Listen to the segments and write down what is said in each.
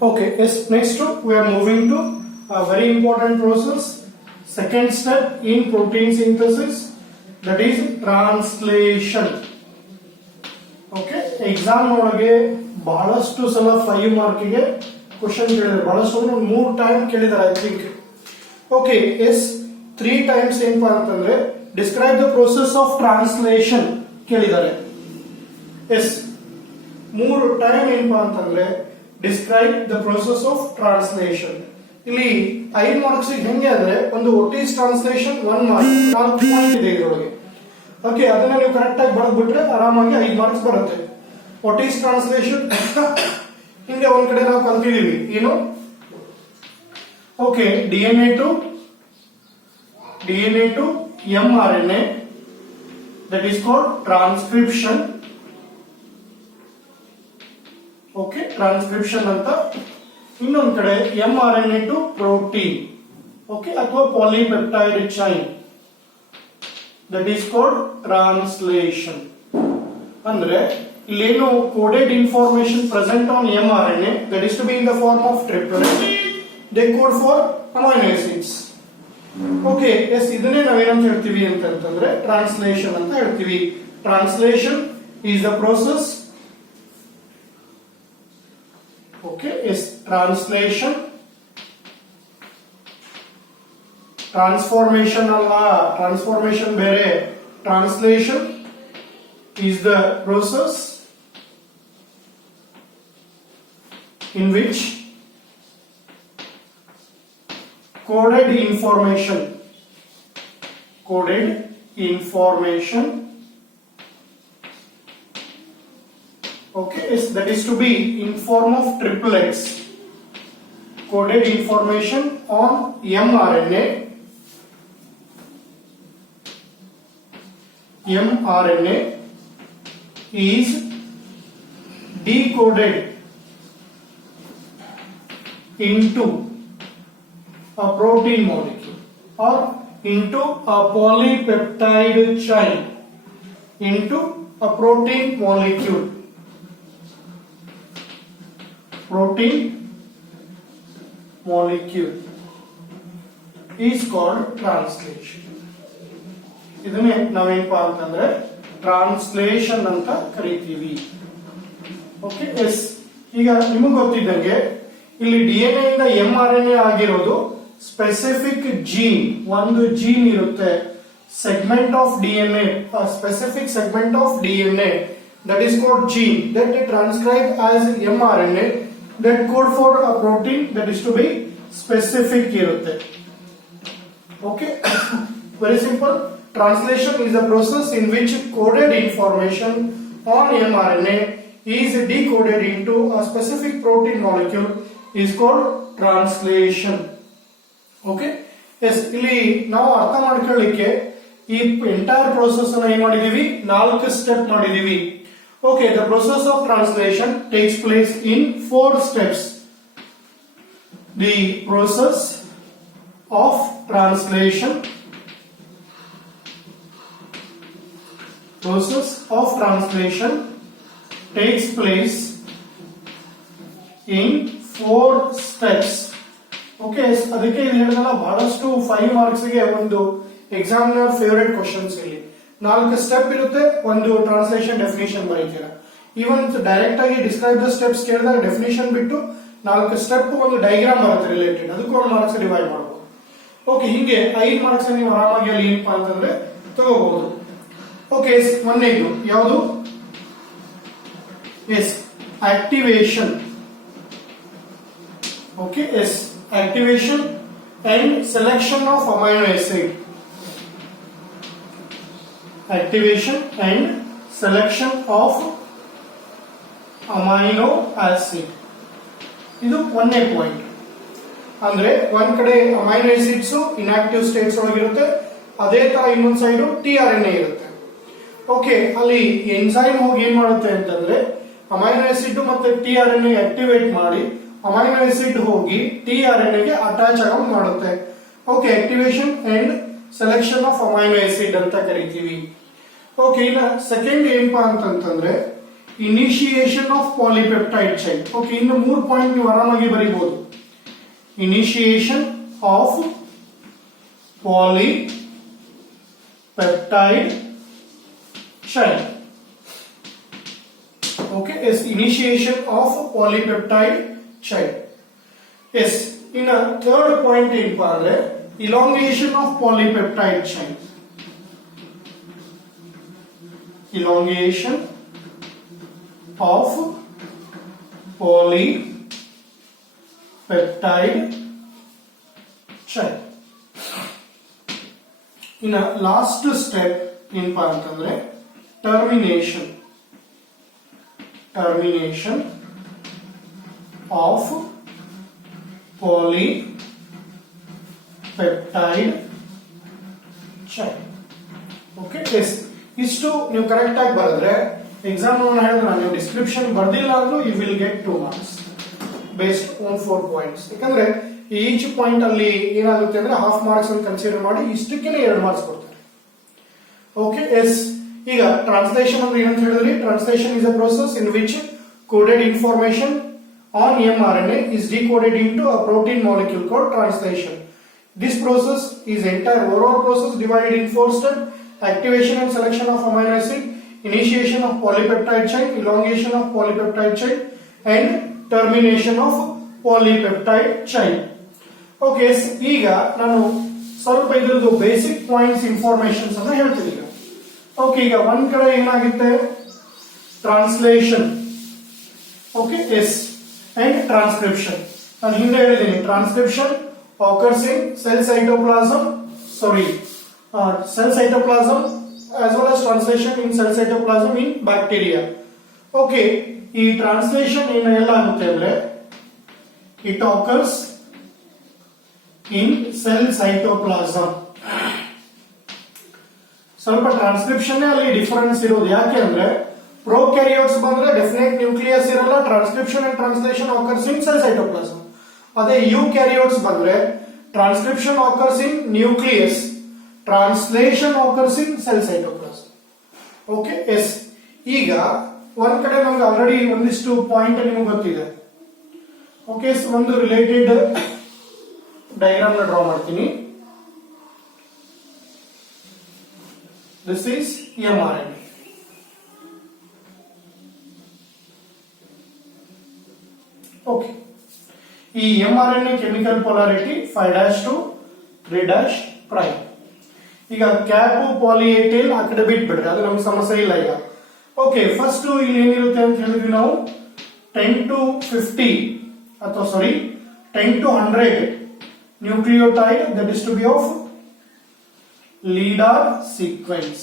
Okay, yes, next we are moving to a very important process, second step in protein synthesis, that is translation. Okay, exam ಒಳಗೆ ಬಹಳಷ್ಟು ಸಲ 5 ಮಾರ್ಕಿಗೆ question ಕೇಳಿದ್ದಾರೆ, ಬಹಳಷ್ಟು ಅಂದ್ರೆ 3 time ಕೇಳಿದ್ದಾರೆ I think. Okay, yes 3 times ಏನಪ್ಪಾ ಅಂತಂದ್ರೆ describe the process of translation ಕೇಳಿದ್ದಾರೆ. ಎಸ್ 3 ಟೈಮ್ ಏನಪ್ಪಾ ಅಂತಂದ್ರೆ describe the process of translation. ಇಲ್ಲಿ 5 ಮಾರ್ಕ್ಸ್ ಹೆಂಗೆ ಅಂದ್ರೆ ಒಂದು what is translation 1 mark, 4 point ಇದೆ ಇದರೊಳಗೆ. ಓಕೆ, ಅದನ್ನ ನೀವು ಕರೆಕ್ಟ್ ಆಗಿ ಬರೆದ್ಬಿಟ್ರೆ ಆರಾಮಾಗಿ 5 ಮಾರ್ಕ್ಸ್ ಬರುತ್ತೆ. ವಾಟ್ ಈಸ್ ಟ್ರಾನ್ಸ್ಲೇಷನ್ ಹಿಂಗೆ ಒಂದ್ ಕಡೆ ನಾವು ಕಲ್ತಿದೀವಿ ಏನು. Okay, DNA to mRNA, that is called transcription. Okay, transcription ಅಂತ. ಇನ್ನೊಂದ್ ಕಡೆ mRNA ಟು ಪ್ರೋಟೀನ್, ಓಕೆ, ಅಥವಾ polypeptide chain, that is called translation. ಅಂದ್ರೆ ಇಲ್ಲೇನು coded information present on mRNA, that is to be in the form of triplet, they code for amino acids. Okay, yes ಇದನ್ನೇ ನಾವೇನಂತ ಹೇಳ್ತೀವಿ ಅಂತಂದ್ರೆ translation ಅಂತ ಹೇಳ್ತೀವಿ. Translation is the process. Okay, is translation, transformation alla, transformation bere, translation is the process in which coded information okay, is that is to be in form of triplets. Coded information on mRNA is decoded into a protein molecule or into a polypeptide chain, into a protein molecule. Protein molecule is called translation. ಇದನ್ನೇ ನಾವೇನಪ್ಪಾ ಅಂತಂದ್ರೆ translation ಅಂತ ಕರಿತೀವಿ. Okay, yes ಈಗ ನಿಮಗೆ ಗೊತ್ತಿದ್ದಂಗೆ ಇಲ್ಲಿ DNA ಇಂದ mRNA ಆಗಿರೋದು specific gene, ಒಂದು ಜೀನ್ ಇರುತ್ತೆ, segment of DNA, specific segment of DNA, that is called gene, that they transcribe as mRNA, that code for a protein that is to be specific irutte. Okay, very simple. Translation is a process in which coded information on mRNA is decoded into a specific protein molecule, is called translation. Okay, yes, ಇಲ್ಲಿ ನಾವು ಅರ್ಥ ಮಾಡ್ಕೊಳ್ಳಿಕ್ಕೆ ಈ entire process ಅನ್ನು ಏನ್ ಮಾಡಿದೀವಿ, 4 step ಮಾಡಿದೀವಿ. Okay, the process of translation takes place in 4 steps. The process of translation takes place in 4 steps. Okay, ಅದಕ್ಕೆ ಇದು ಹೇಳಿದಲ್ಲ ಬಹಳಷ್ಟು 5 ಮಾರ್ಕ್ಸ್ ಗೆ ಒಂದು ಎಕ್ಸಾಮಿನರ್ ಫೇವರೇಟ್ ಕ್ವೆಶ್ಚನ್ಸ್ ಇಲ್ಲಿ 4 ಸ್ಟೆಪ್ ಇರುತ್ತೆ. ಒಂದು ಟ್ರಾನ್ಸ್ಲೇಷನ್ ಡೆಫಿನಿಷನ್ ಬರೀತೀರಾ, ಈವನ್ ಡೈರೆಕ್ಟ್ ಆಗಿ ಡಿಸ್ಕ್ರೈಬ್ ದ ಸ್ಟೆಪ್ಸ್ ಕೇಳಿದಾಗ ಡೆಫಿನಿಷನ್ ಬಿಟ್ಟು 4 ಸ್ಟೆಪ್ ಒಂದು ಡೈಗ್ರಾಮ್ ಬರುತ್ತೆ ರಿಲೇಟೆಡ್, ಅದಕ್ಕೆ 1 ಮಾರ್ಕ್ಸ್ ಡಿವೈಡ್ ಮಾಡಬಹುದು. ಓಕೆ, ಹಿಂಗೆ 5 ಮಾರ್ಕ್ಸ್ ನೀವು ಆರಾಮಾಗಿ ಅಲ್ಲಿ ಏನಪ್ಪಾ ಅಂತಂದ್ರೆ ತಗೋಬಹುದು. ಓಕೆ, ಒಂದನೇದು ಯಾವುದು, yes activation. Okay, yes activation and selection of amino acid. Activation and selection of amino acid. ಇದು ಒಂದೇ ಪಾಯಿಂಟ್. ಅಂದ್ರೆ ಒಂದ್ ಕಡೆ ಅಮೈನೋ ಆಸಿಡ್ಸ್ ಇನ್ಆಕ್ಟಿವ್ ಸ್ಟೇಟ್ಸ್ ಒಳಗಿರುತ್ತೆ, ಅದೇ ತರ ಇನ್ನೊಂದ್ ಸೈಡ್ tRNA ಇರುತ್ತೆ. ಓಕೆ, ಅಲ್ಲಿ ಎನ್ಸೈಮ್ ಹೋಗಿ ಏನ್ ಮಾಡುತ್ತೆ ಅಂತಂದ್ರೆ ಅಮೈನೋ ಆಸಿಡ್ ಮತ್ತೆ tRNA ಆಕ್ಟಿವೇಟ್ ಮಾಡಿ ಅಮೈನೋ ಆಸಿಡ್ ಹೋಗಿ tRNA ಗೆ ಅಟ್ಯಾಚ್ ಆಗಿ ಮಾಡುತ್ತೆ. Okay, activation and selection of amino acid ಅಂತ ಕರಿತೀವಿ. ಓಕೆ, ಇನ್ನ ಸೆಕೆಂಡ್ ಏನಪ್ಪಾ ಅಂತಂದ್ರೆ initiation of polypeptide chain. Okay, ಇನ್ನು 3 ಪಾಯಿಂಟ್ ನೀವು ಆರಾಮಾಗಿ ಬರೀಬಹುದು. Initiation of polypeptide chain. Okay, is initiation of polypeptide chain. Yes, in a third point in padre elongation of polypeptide chain. Elongation of polypeptide chain. In a last step in padre termination of polypeptide chain. Okay, yes, ಇಷ್ಟು ನೀವು correct ಆಗಿ ಬರೆದ್ರೆ exam ಹೇಳಿದ್ರೆ ನೀವು description ಬರ್ದಿಲ್ಲ ಅಂದ್ರೂ you will get 2 marks based on 4 points. ಯಾಕಂದ್ರೆ each point ಅಲ್ಲಿ ಏನಾಗುತ್ತೆ ಅಂದ್ರೆ ಹಾಫ್ ಮಾರ್ಕ್ಸ್ ಅಂತ ಕನ್ಸಿಡರ್ ಮಾಡಿ ಇಷ್ಟಕ್ಕೆ 2 marks ಕೊಡ್ತಾರೆ. Okay, yes. ಈಗ ಟ್ರಾನ್ಸ್ಲೇಷನ್ ಅಂದ್ರೆ ಏನಂತ ಹೇಳಿದ್ರಿ? Translation is a process in which coded information on mRNA is decoded into a protein molecule called translation. This process is entire overall process divided in 4 steps: activation and selection of amino acid, initiation of polypeptide chain, elongation of polypeptide chain, and termination of polypeptide chain. Okay, ಈಗ ನಾನು ಸ್ವಲ್ಪ ಇದರದ್ದು basic points informations ಅನ್ನು ಹೇಳ್ತೀನಿ ಈಗ. Okay, ಈಗ ಒಂದ್ ಕಡೆ ಏನಾಗುತ್ತೆ translation. Okay, yes, and transcription. ನಾನು ಹಿಂದೆ ಹೇಳಿದ್ದೀನಿ transcription occurs in cell cytoplasm as well as translation in cell cytoplasm in bacteria. Okay, ಈ ಟ್ರಾನ್ಸ್ಲೇಷನ್ ಏನೆಲ್ಲ ಆಗುತ್ತೆ ಅಂದ್ರೆ it occurs in cell cytoplasm. ಸ್ವಲ್ಪ ಟ್ರಾನ್ಸ್ಕ್ರಿಪ್ಷನ್ ಅಲ್ಲಿ ಡಿಫರೆನ್ಸ್ ಇರೋದು. ಯಾಕೆ ಅಂದ್ರೆ ಪ್ರೊಕ್ಯಾರಿಯೋಟ್ಸ್ ಬಂದ್ರೆ ಡೆಫಿನೆಟ್ ನ್ಯೂಕ್ಲಿಯಸ್ ಇರಲ್ಲ. Transcription and translation occurs in cell cytoplasm. ಅದೇ ಯೂಕ್ಯಾರಿಯೋಟ್ಸ್ ಬಂದ್ರೆ transcription occurs in nucleus, translation occurs in cell cytoplasm. Okay, yes. ಈಗ ಒಂದ್ ಕಡೆ ನಮ್ಗೆ ಆಲ್ರೆಡಿ ಒಂದಿಷ್ಟು ಪಾಯಿಂಟ್ ನಿಮ್ಗೆ ಗೊತ್ತಿದೆ. ಓಕೆ, ಒಂದು ರಿಲೇಟೆಡ್ ಡಯಾಗ್ರಾಮ್ ನ ಡ್ರಾ ಮಾಡ್ತೀನಿ. This is mRNA. Okay. ಈ mRNA chemical polarity 5' to 3' prime. ಈಗ ಕ್ಯಾಪ್ ಪಾಲಿಯೇಟೇನ್ ಆ ಕಡೆ ಬಿಟ್ಬಿಡ್ರಿ, ಅದು ನಮ್ಗೆ ಸಮಸ್ಯೆ ಇಲ್ಲ ಈಗ. ಓಕೆ, ಫಸ್ಟ್ ಇಲ್ಲಿ ಏನಿರುತ್ತೆ ಅಂತ ಹೇಳಿದ್ವಿ ನಾವು 10 to 50 ಅಥವಾ 10 to 100 nucleotide that is to be of leader sequence.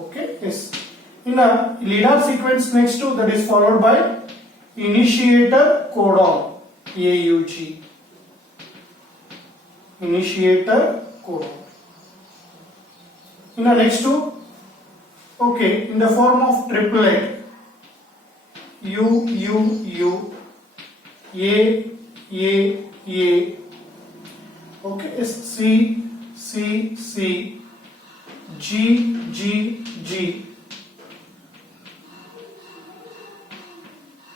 Okay, yes. In a leader sequence next to that is followed by initiator codon, AUG. Initiator codon. In a next to, okay, in the form of triplet, UUU, A. Okay, is C, G.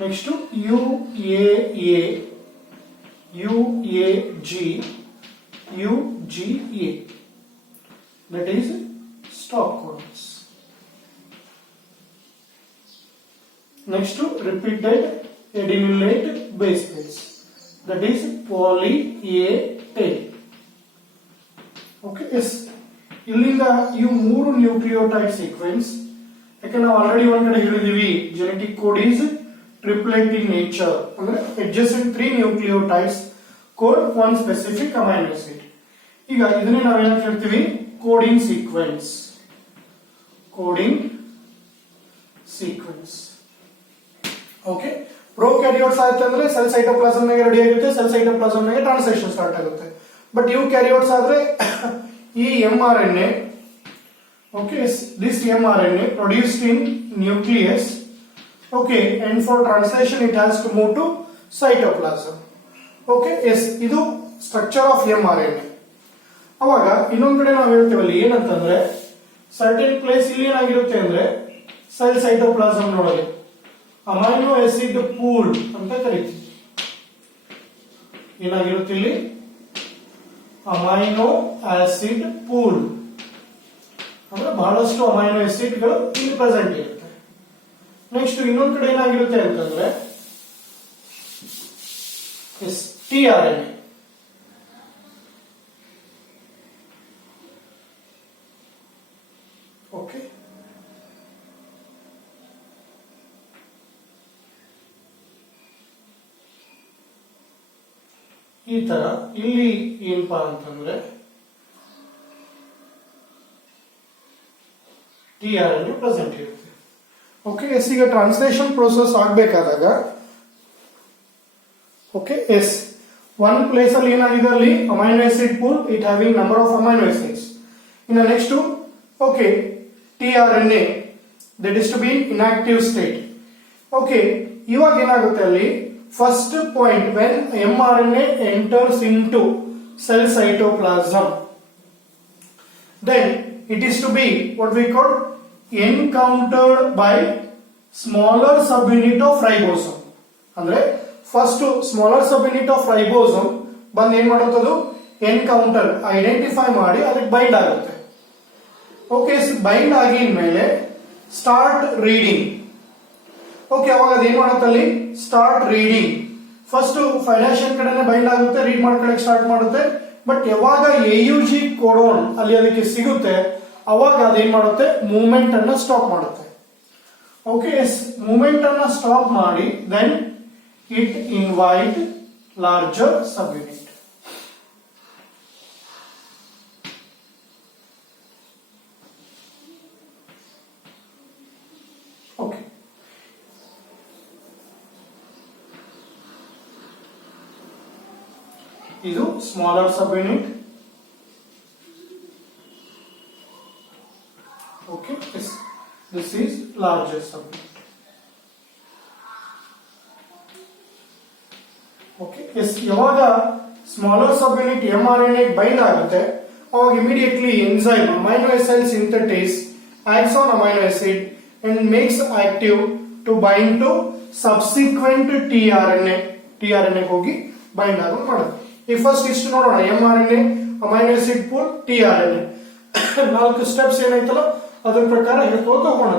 Next to UAA, UAG, UGA. That is stop codons. Next to repeated adenylate base pairs. That is poly A tail. Okay, yes. ಇಲ್ಲಿಂದ ಇವು 3 nucleotide sequence. ಯಾಕೆ ನಾವು already ಒಂದ್ ಕಡೆ ಹೇಳಿದೀವಿ genetic code is triplet in nature, ಅಂದ್ರೆ adjacent 3 nucleotides code 1 specific amino acid. ಈಗ ಇದನ್ನೇ ನಾವೇನಂತ ಹೇಳ್ತೀವಿ? Coding sequence. ಓಕೆ, ಪ್ರೊಕ್ಯಾರಿಯೋಟ್ಸ್ ಆಯ್ತಂದ್ರೆ ಸೆಲ್ ಸೈಟೋಪ್ಲಾಸಮ್ ನಾಗೆ ರೆಡಿ ಆಗುತ್ತೆ, ಸೆಲ್ ಸೈಟೋಪ್ಲಾಸಮ್ ನಾಗೆ ಟ್ರಾನ್ಸ್ಲೇಷನ್ ಸ್ಟಾರ್ಟ್ ಆಗುತ್ತೆ. ಬಟ್ ಯೂಕ್ಯಾರಿಯೋಟ್ಸ್ ಆದ್ರೆ ಈ mRNA, okay, this mRNA produced in nucleus, okay, and for translation it has to move to cytoplasm. Okay, yes, ಇದು structure of mRNA. ಅವಾಗ ಇನ್ನೊಂದ್ ಕಡೆ ನಾವು ಹೇಳ್ತೇವಲ್ಲಿ ಏನಂತಂದ್ರೆ ಸರ್ಟೆನ್ ಪ್ಲೇಸ್ ಇಲ್ಲಿ ಏನಾಗಿರುತ್ತೆ ಅಂದ್ರೆ ಸೆಲ್ ಸೈಟೋಪ್ಲಾಸಂ ನೊಳಗೆ ಅಮೈನೋ ಆಸಿಡ್ ಪೂಲ್ ಅಂತ ಕರೀತೀವಿ. ಏನಾಗಿರುತ್ತೆ ಇಲ್ಲಿ ಅಮೈನೋ ಆಸಿಡ್ ಪೂಲ್ ಅಂದ್ರೆ ಬಹಳಷ್ಟು ಅಮೈನೋ ಆಸಿಡ್ಗಳು ಇಲ್ಲಿ ಪ್ರೆಸೆಂಟ್ ಇರುತ್ತೆ. ನೆಕ್ಸ್ಟ್ ಇನ್ನೊಂದು ಕಡೆ ಏನಾಗಿರುತ್ತೆ ಅಂತಂದ್ರೆ ಟಿಆರ್ಎನ್ಎ. ಓಕೆ, ಈ ತರ ಇಲ್ಲಿ ಏನಪ್ಪಾ ಅಂತಂದ್ರೆ ಟಿಆರ್ಎನ್ಎ ಪ್ರೆಸೆಂಟ್ ಇರುತ್ತೆ. ಓಕೆ, ಎಸ್ ಈಗ ಟ್ರಾನ್ಸ್ಲೇಷನ್ ಪ್ರೋಸೆಸ್ ಆಗಬೇಕಾದಾಗ ಓಕೆ ಎಸ್ ಒನ್ ಪ್ಲೇಸ್ ಅಲ್ಲಿ ಏನಾಗಿದೆ ಅಲ್ಲಿ amino acid pool it having number of amino acids. ಇನ್ನು next okay tRNA that is to be inactive state. Okay, ಇವಾಗ ಏನಾಗುತ್ತೆ ಅಲ್ಲಿ first point when mRNA enters into cell cytoplasm, then it is to be what we call encountered by smaller subunit of ribosome. ಅಂದ್ರೆ first smaller ಸಬ್ಯೂನಿಟ್ of ribosome ಬಂದು ಏನ್ ಮಾಡುತ್ತದು encounter identify ಮಾಡಿ ಅದಕ್ಕೆ bind ಆಗುತ್ತೆ. Okay, bind ಆಗಿದ ಮೇಲೆ start reading. Okay, ಅವಾಗ ಅದೇನ್ ಮಾಡುತ್ತಲ್ಲಿ ಸ್ಟಾರ್ಟ್ ರೀಡಿಂಗ್. ಫಸ್ಟ್ ಫೈನಾನ್ಷಿಯಲ್ ಕಡೆನೆ ಬೈಂಡ್ ಆಗುತ್ತೆ, ರೀಡ್ ಮಾಡ್ಕೊಳ್ಳಕ್ಕೆ ಸ್ಟಾರ್ಟ್ ಮಾಡುತ್ತೆ. ಬಟ್ ಯಾವಾಗ AUG ಕೋಡೋನ್ ಅಲ್ಲಿ ಅದಕ್ಕೆ ಸಿಗುತ್ತೆ ಅವಾಗ ಅದೇನ್ ಮಾಡುತ್ತೆ ಮೂವ್ಮೆಂಟ್ ಅನ್ನ ಸ್ಟಾಪ್ ಮಾಡುತ್ತೆ. ಓಕೆ, ಮೂವ್ಮೆಂಟ್ ಅನ್ನ ಸ್ಟಾಪ್ ಮಾಡಿ then it invite larger subunit. Okay, ಇದು smaller subunit. Okay, this is larger subunit. Okay, ಯಾವಾಗ ಸ್ಮಾಲರ್ ಸಬ್ಯೂನಿಟ್ mRNA ಬೈಂಡ್ ಆಗುತ್ತೆ ಅವಾಗ immediately enzyme amino acid synthetase acts on amino acid and makes active to bind to subsequent tRNA ಹೋಗಿ bind ಆಗೋ ಮಾಡುತ್ತೆ. ಈ first ಇಷ್ಟು ನೋಡೋಣ, mRNA amino acid pool tRNA 4 steps ಏನಾಯ್ತಲ್ಲ ಅದ್ರ ಪ್ರಕಾರ ಹೇಳ್ಕೋತ ಹೋಗೋಣ.